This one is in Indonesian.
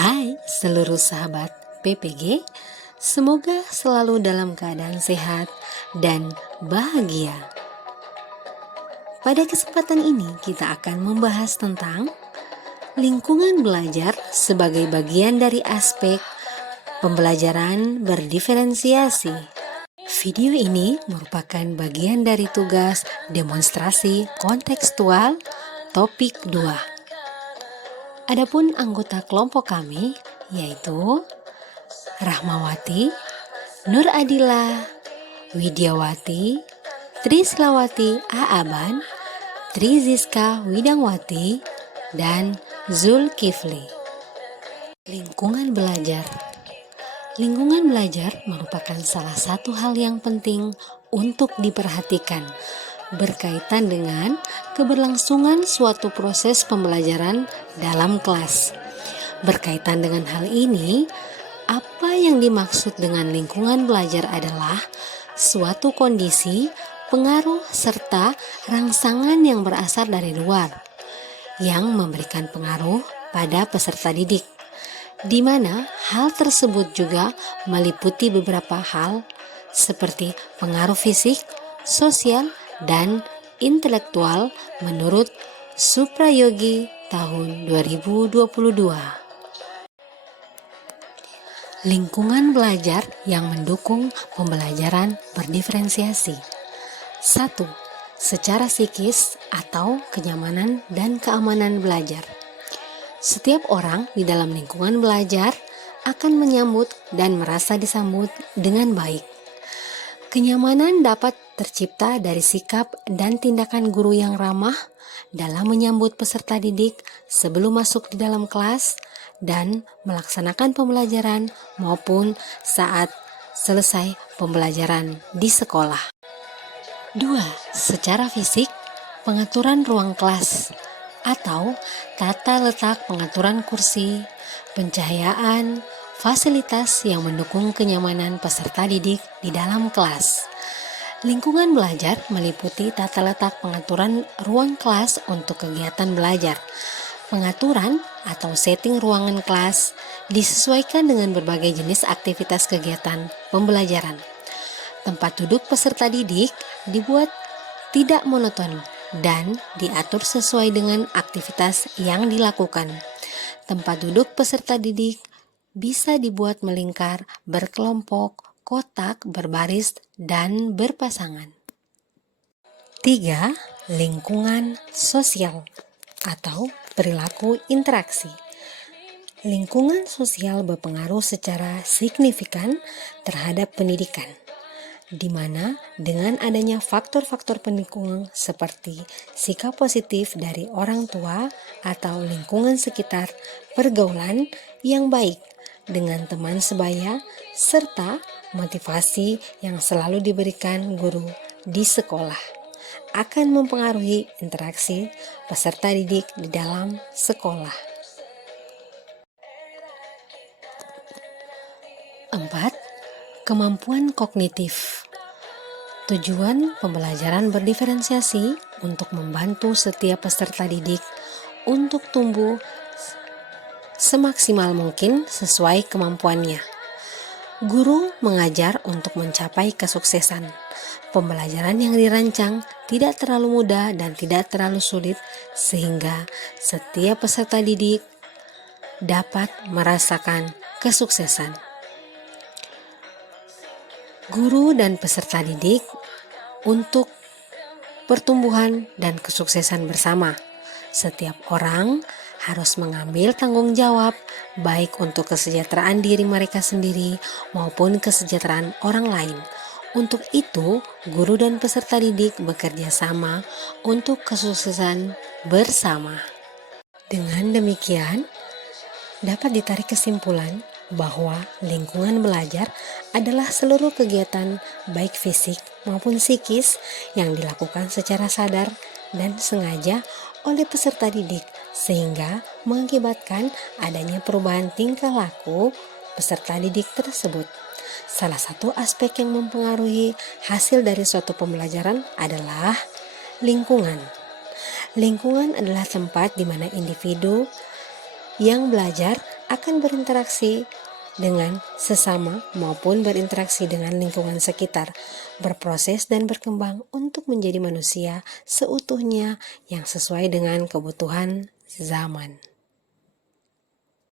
Hai seluruh sahabat PPG, semoga selalu dalam keadaan sehat dan bahagia. Pada kesempatan ini kita akan membahas tentang lingkungan belajar sebagai bagian dari aspek pembelajaran berdiferensiasi. Video ini merupakan bagian dari tugas demonstrasi kontekstual topik 2. Adapun anggota kelompok kami yaitu Rahmawati, Nur Adila, Widyawati, Trislawati Aaban, Triziska Widangwati, dan Zulkifli. Lingkungan belajar. Lingkungan belajar merupakan salah satu hal yang penting untuk diperhatikan berkaitan dengan keberlangsungan suatu proses pembelajaran dalam kelas. Berkaitan dengan hal ini, apa yang dimaksud dengan lingkungan belajar adalah suatu kondisi, pengaruh, serta rangsangan yang berasal dari luar, yang memberikan pengaruh pada peserta didik, di mana hal tersebut juga meliputi beberapa hal seperti pengaruh fisik, sosial, dan intelektual menurut Suprayogi tahun 2022. Lingkungan belajar yang mendukung pembelajaran berdiferensiasi. 1. Secara psikis atau kenyamanan dan keamanan belajar. Setiap orang di dalam lingkungan belajar akan menyambut dan merasa disambut dengan baik. Kenyamanan dapat tercipta dari sikap dan tindakan guru yang ramah dalam menyambut peserta didik sebelum masuk di dalam kelas dan melaksanakan pembelajaran maupun saat selesai pembelajaran di sekolah. 2. Secara fisik, pengaturan ruang kelas atau tata letak pengaturan kursi, pencahayaan, fasilitas yang mendukung kenyamanan peserta didik di dalam kelas. Lingkungan belajar meliputi tata letak pengaturan ruang kelas untuk kegiatan belajar. Pengaturan atau setting ruangan kelas disesuaikan dengan berbagai jenis aktivitas kegiatan pembelajaran. Tempat duduk peserta didik dibuat tidak monoton dan diatur sesuai dengan aktivitas yang dilakukan. Tempat duduk peserta didik bisa dibuat melingkar, berkelompok, kotak, berbaris, dan berpasangan. 3. Lingkungan sosial atau perilaku interaksi. Lingkungan sosial berpengaruh secara signifikan terhadap pendidikan, di mana dengan adanya faktor-faktor pendukung seperti sikap positif dari orang tua atau lingkungan sekitar, pergaulan yang baik dengan teman sebaya, serta motivasi yang selalu diberikan guru di sekolah akan mempengaruhi interaksi peserta didik di dalam sekolah. 4. Kemampuan kognitif. Tujuan pembelajaran berdiferensiasi untuk membantu setiap peserta didik untuk tumbuh semaksimal mungkin sesuai kemampuannya. Guru mengajar untuk mencapai kesuksesan. Pembelajaran yang dirancang tidak terlalu mudah dan tidak terlalu sulit sehingga setiap peserta didik dapat merasakan kesuksesan. Guru dan peserta didik untuk pertumbuhan dan kesuksesan bersama. Setiap orang harus mengambil tanggung jawab baik untuk kesejahteraan diri mereka sendiri maupun kesejahteraan orang lain. Untuk itu, guru dan peserta didik bekerja sama untuk kesuksesan bersama. Dengan demikian, dapat ditarik kesimpulan bahwa lingkungan belajar adalah seluruh kegiatan baik fisik maupun psikis yang dilakukan secara sadar dan sengaja oleh peserta didik sehingga mengakibatkan adanya perubahan tingkah laku peserta didik tersebut. Salah satu aspek yang mempengaruhi hasil dari suatu pembelajaran adalah lingkungan. Lingkungan adalah tempat di mana individu yang belajar akan berinteraksi dengan sesama maupun berinteraksi dengan lingkungan sekitar, berproses dan berkembang untuk menjadi manusia seutuhnya yang sesuai dengan kebutuhan zaman.